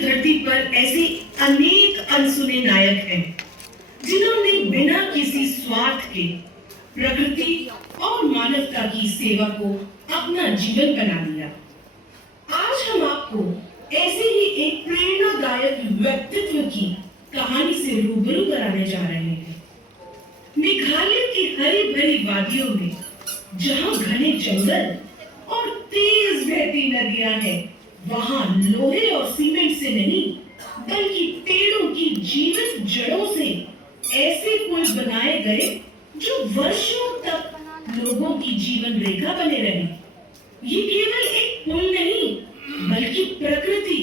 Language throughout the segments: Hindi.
धरती पर ऐसे अनेक अनसुने नायक हैं जिन्होंने बिना किसी स्वार्थ के प्रकृति और मानवता की सेवा को अपना जीवन बना लिया। आज हम आपको ऐसे ही एक प्रेरणादायक व्यक्तित्व की कहानी से रूबरू कराने जा रहे हैं। मेघालय की हरी भरी वादियों में जहां घने जंगल और तेज बहती नदियां हैं, वहां लोहे और सीमेंट से नहीं बल्कि पेड़ों की जीवित जड़ों से ऐसे पुल बनाए गए जो वर्षों तक लोगों की जीवन रेखा बने रहे। ये केवल एक पुल नहीं बल्कि प्रकृति,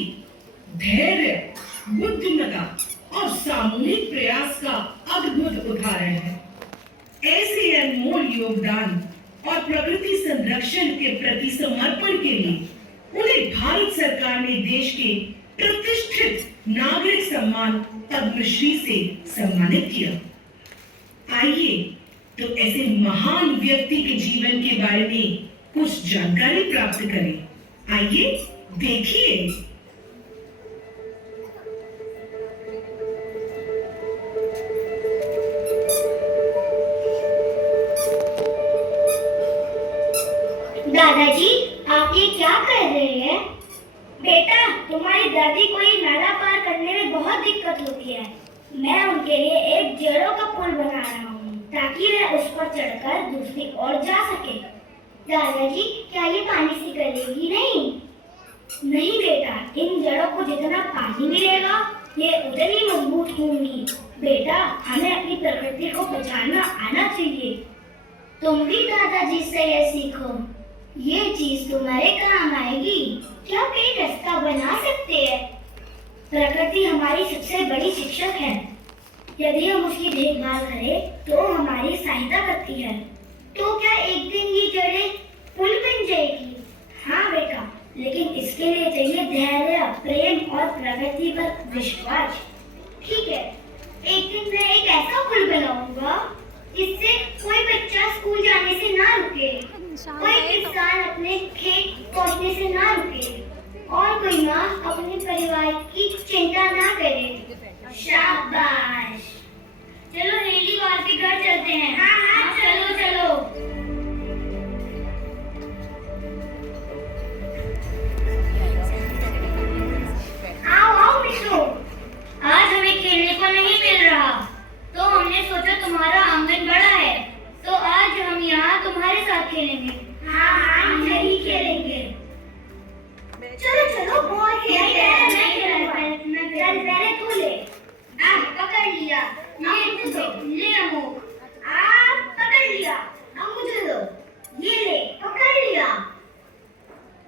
धैर्य, बुद्धिमत्ता और सामूहिक प्रयास का अद्भुत उदाहरण है। ऐसे अनमोल योगदान और प्रकृति संरक्षण के प्रति समर्पण के लिए उन्हें भारत सरकार ने देश के प्रतिष्ठित नागरिक सम्मान पद्मश्री से सम्मानित किया। आइए तो ऐसे महान व्यक्ति के जीवन के बारे में कुछ जानकारी प्राप्त करें। आइए देखिए। दादाजी, आप ये क्या कर रहे हैं? बेटा, तुम्हारी दादी को ये नाला पार करने में बहुत दिक्कत होती है। मैं उनके लिए एक जड़ों का पुल बना रहा हूँ ताकि वे उस पर चढ़कर दूसरी ओर जा सके। दादाजी, क्या ये पानी से गलेगी नहीं? नहीं बेटा, इन जड़ों को जितना पानी मिलेगा ये उतनी मजबूत होंगी। बेटा, हमें अपनी प्रकृति को बचाना आना चाहिए। तुम भी दादाजी से ये सीखो, ये चीज तुम्हारे काम आएगी। क्या पेड़ रास्ता बना सकते हैं? प्रकृति हमारी सबसे बड़ी शिक्षक है। यदि हम उसकी देखभाल करें तो हमारी सहायता करती है। तो क्या एक दिन ये जड़ें पुल बन जाएगी? हाँ बेटा, लेकिन इसके लिए चाहिए धैर्य, प्रेम और प्रकृति पर विश्वास। ठीक है, एक दिन मैं एक ऐसा पुल बनाऊंगा जिससे कोई बच्चा स्कूल जाने से ना रुके, कोई किसान अपने खेत पहुंचने से ना रुके और कोई माँ अपने परिवार की चिंता ना करे। शाबाश। चलो रेली वाल के घर चलते हैं। हाँ, चलो चलो। आओ मित्रों, आज हमें खेलने को नहीं मिल रहा तो हमने सोचा तुम्हारा आंगन बड़ा है तो आज हम यहाँ तुम्हारे साथ खेलेंगे। हाँ, हम यही खेलेंगे। चलो चलो, बहुत खेलते हैं। चल पहले तू ले। आप पकड़ लिया। ये दो। ले अमोक। आप पकड़ लिया। अब मुझे दो। ये ले, पकड़ लिया।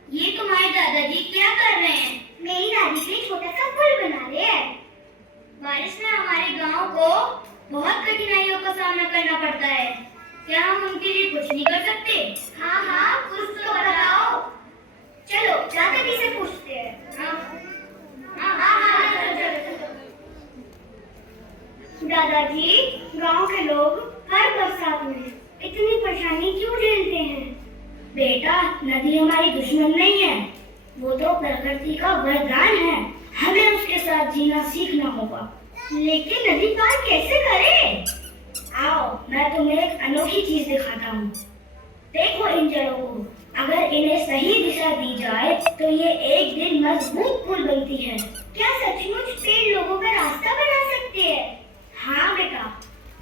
ये तुम्हारे दादाजी क्या कर रहे हैं? मेरी दादी से छोटा सा पुल बना रहे हैं। बारिश में हमारे गांव को बहुत कठिनाइयों का सामना करना पड़ता है। क्या हम उनके लिए कुछ नहीं कर सकते? हाँ, कुछ तो बताओ। चलो दादाजी से पूछते हैं। चलो। दादाजी, गांव के लोग हर बरसात में इतनी परेशानी क्यों झेलते हैं? बेटा, नदी हमारी दुश्मन नहीं है, वो तो प्रकृति का वरदान है। हमें उसके साथ जीना सीखना होगा। लेकिन नदी पार कैसे करें? आओ, मैं तुम्हें एक अनोखी चीज दिखाता हूँ। देखो इन जड़ों को, अगर इन्हें सही दिशा दी जाए तो ये एक दिन मजबूत पुल बनती है। क्या सचमुच पेड़ लोगों का रास्ता बना सकते हैं? हाँ बेटा,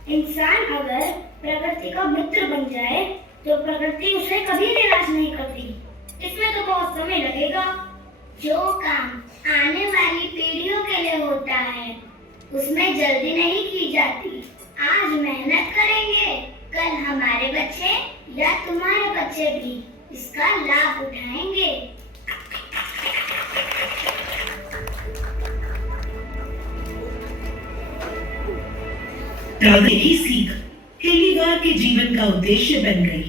इंसान अगर प्रकृति का मित्र बन जाए तो प्रकृति उसे कभी निराश नहीं करती। इसमें तो बहुत समय लगेगा। जो काम आने वाली पीढ़ियों के लिए होता है उसमें जल्दी नहीं की जाती। आज मेहनत करेंगे, कल हमारे बच्चे या तुम्हारे बच्चे भी इसका लाभ उठाएंगे। दादी की सीख हेलीवार के जीवन का उद्देश्य बन गई।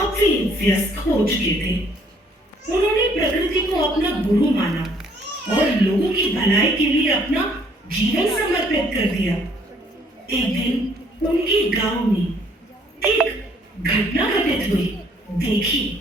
अब वे व्यस्त हो चुके थे। उन्होंने प्रकृति को अपना गुरु माना और लोगों की भलाई के लिए अपना जीवन समर्पित कर दिया। एक दिन उनके गांव में एक घटना घटित हुई। देखिए।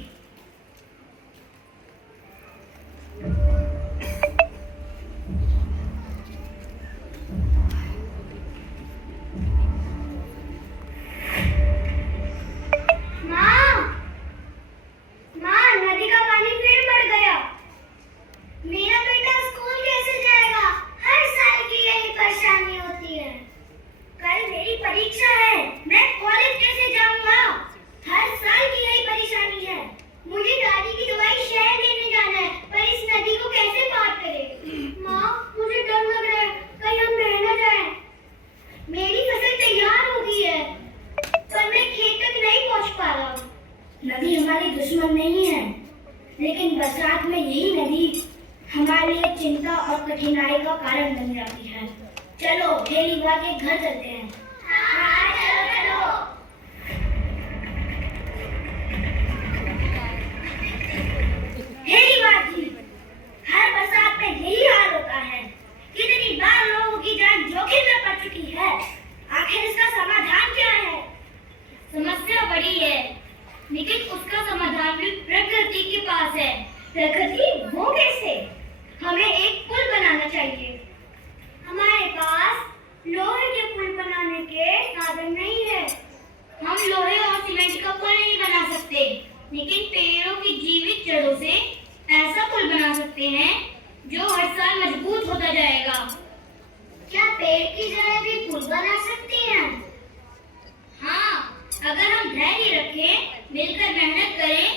दुश्मन नहीं है, लेकिन बरसात में यही नदी हमारे लिए चिंता और कठिनाई का कारण बन जाती है। चलो हेली बुआ के घर चलते हैं। हाँ, चलो चलो। हेली बुआ जी, हर बरसात में यही हाल होता है। कितनी बार लोगों की जान जोखिम में पड़ चुकी है। आखिर इसका समाधान क्या है? समस्या बड़ी है, लेकिन उसका समाधान भी प्रकृति के पास है। प्रकृति? वो कैसे? हमें एक पुल बनाना चाहिए। हमारे पास लोहे के पुल बनाने के साधन नहीं है। हम लोहे और सीमेंट का पुल नहीं बना सकते, लेकिन पेड़ों की जीवित जड़ों से ऐसा पुल बना सकते हैं जो हर साल मजबूत होता जाएगा। क्या पेड़ की जड़ें भी पुल बना सकती हैं? हाँ, अगर हम धैर्य रखें, मिलकर मेहनत करें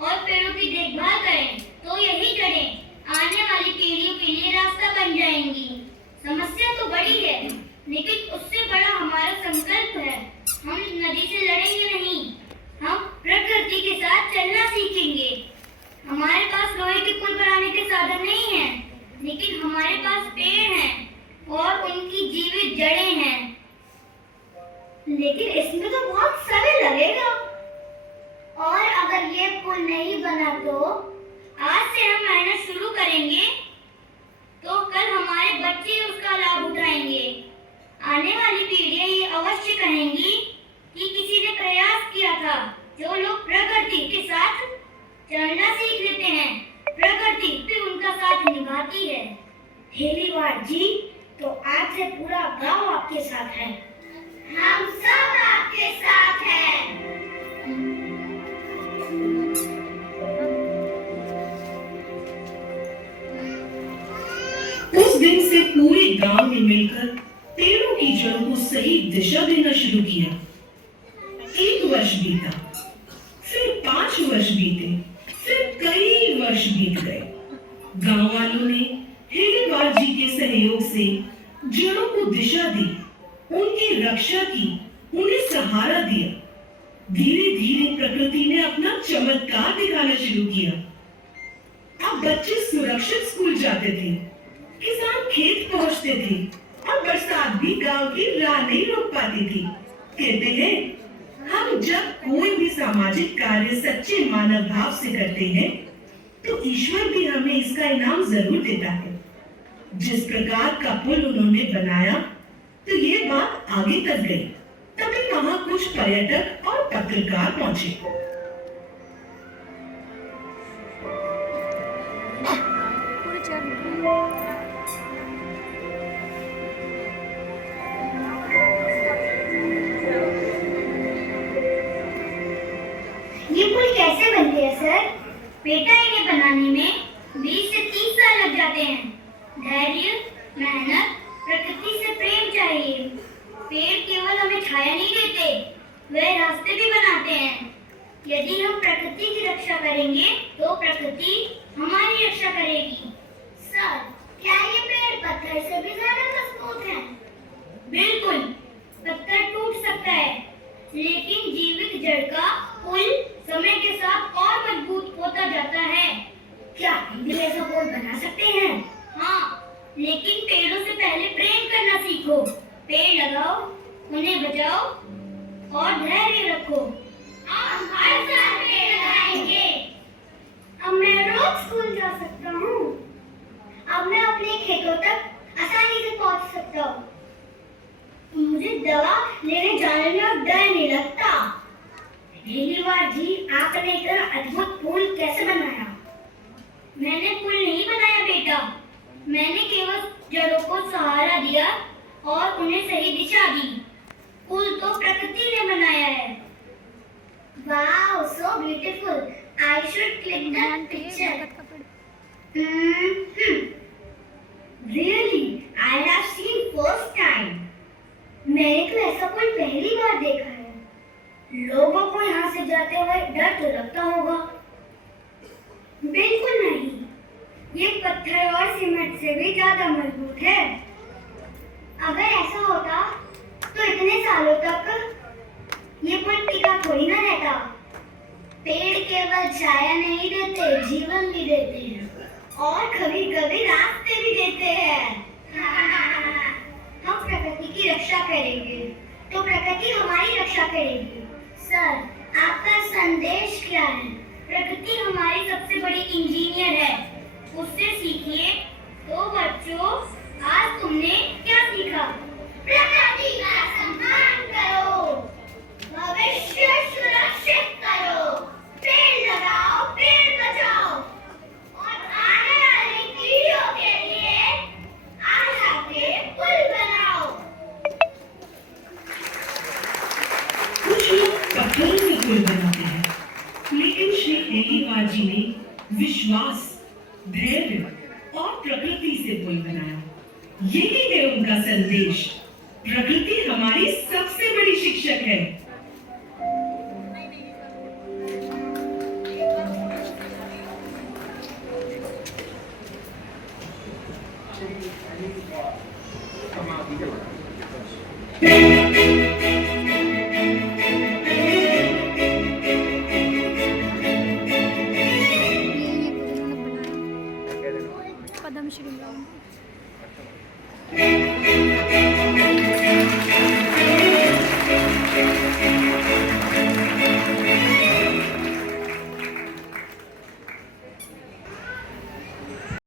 और पेड़ों की देखभाल करें, तो यही जड़ें आने वाली पीढ़ियों के लिए रास्ता बन जाएंगी। समस्या तो बड़ी है, लेकिन उससे बड़ा हमारा संकल्प है। हम नदी से लड़ेंगे नहीं, हम प्रकृति के साथ चलना सीखेंगे। हमारे पास लोहे के पुल बनाने के साधन नहीं है, लेकिन हमारे पास पेड़ हैं और उनकी जीवित जड़ें हैं। लेकिन इसमें तो बहुत समय लगेगा। और अगर ये पुल नहीं बना तो आज से हम मेहनत शुरू करेंगे, तो कल हमारे बच्चे उसका लाभ उठाएंगे। आने वाली पीढ़ियां ये अवश्य कहेंगी कि किसी ने प्रयास किया था। जो लोग प्रकृति के साथ चलना सीख लेते हैं, प्रकृति भी उनका साथ निभाती है। हेली बुआ जी, तो आज से पूरा गांव आपके साथ है। हम सब आपके साथ हैं। उस दिन से पूरे गांव ने मिलकर पेड़ों की जड़ों को सही दिशा देना शुरू किया। 1 वर्ष बीता, फिर 5 वर्ष बीते, फिर कई वर्ष बीत गए। गांव वालों ने हेली बुआ जी के सहयोग से जड़ों को दिशा दी, उनकी रक्षा की, उन्हें सहारा दिया। धीरे धीरे प्रकृति ने अपना चमत्कार दिखाना शुरू किया। अब बच्चे सुरक्षित स्कूल जाते थे, किसान खेत पहुंचते थे और बरसात भी गांव की राह नहीं रोक पाती थी। कहते हैं, हम जब कोई भी सामाजिक कार्य सच्चे मानव भाव से करते हैं, तो ईश्वर भी हमें इसका इनाम जरूर देता है। जिस प्रकार का पुल उन्होंने बनाया, तो ये बात आगे तक गई। तभी वहां कुछ पर्यटक और पत्रकार पहुंचे। ये पुल कैसे बनते हैं सर? बेटा, इन्हें बनाने में 20 से 30 साल लग जाते हैं। धैर्य, मेहनत, प्रकृति से प्रेम चाहिए। पेड़ केवल हमें छाया नहीं देते, वे रास्ते भी बनाते हैं। यदि हम प्रकृति की रक्षा करेंगे, तो प्रकृति हमारी रक्षा करेगी। सर, क्या ये पेड़ पत्थर से भी ज्यादा मजबूत हैं? बिल्कुल, पत्थर टूट सकता है, लेकिन जीवित जड़ का पुल समय के साथ और मजबूत होता जाता है। क्या हम भी ऐसा पुल बना सकते हैं? हाँ, लेकिन पेड़ों से पहले प्रेम करना सीखो। पेड़ लगाओ, उन्हें बचाओ और धैर्य रखो। हम हर साल पेड़ लगाएंगे। अब मैं रोज स्कूल जा सकता हूँ। अब मैं अपने खेतों तक आसानी से पहुँच सकता हूँ। मुझे दवा लेने जाने में अब डर नहीं लगता। हेली बुआ जी, आपने इतना अद्भुत पुल कैसे बनाया? मैंने पुल नहीं बनाया बेटा, मैंने केवल जड़ों को सहारा दिया और उन्हें सही दिशा दी। पुल तो प्रकृति ने बनाया है। Wow, so beautiful. I should click that picture. Really, I have seen first time. मैंने तो ऐसा पुल पहली बार देखा है। लोगों को यहाँ से जाते हुए डर तो लगता होगा। बिल्कुल नहीं, ये पत्थर और सीमेंट से भी ज्यादा मजबूत है। अगर ऐसा होता तो इतने सालों तक ये पुल टिका थोड़ी ना रहता। पेड़ केवल छाया नहीं देते, जीवन भी देते हैं और कभी कभी रास्ते भी देते हैं। हम प्रकृति की रक्षा करेंगे तो प्रकृति हमारी रक्षा करेगी। सर, आपका संदेश क्या है? प्रकृति हमारी सबसे बड़ी इंजीनियर है, उससे सीखिए। तो बच्चों, आज तुमने क्या सीखा? प्रकृति का सम्मान करो, भविष्य सुरक्षित करो, पेड़ लगाओ, पेड़ बचाओ और आने वाली पीढ़ियों के लिए आशा के पुल बनाओ। कुछ लोग पत्थरों से पुल बनाते हैं, लेकिन श्री हेलीवाल जी ने विश्वास, धैर्य और प्रकृति से पुल बनाया। यही है उनका संदेश। प्रकृति हमारी सबसे बड़ी शिक्षक है।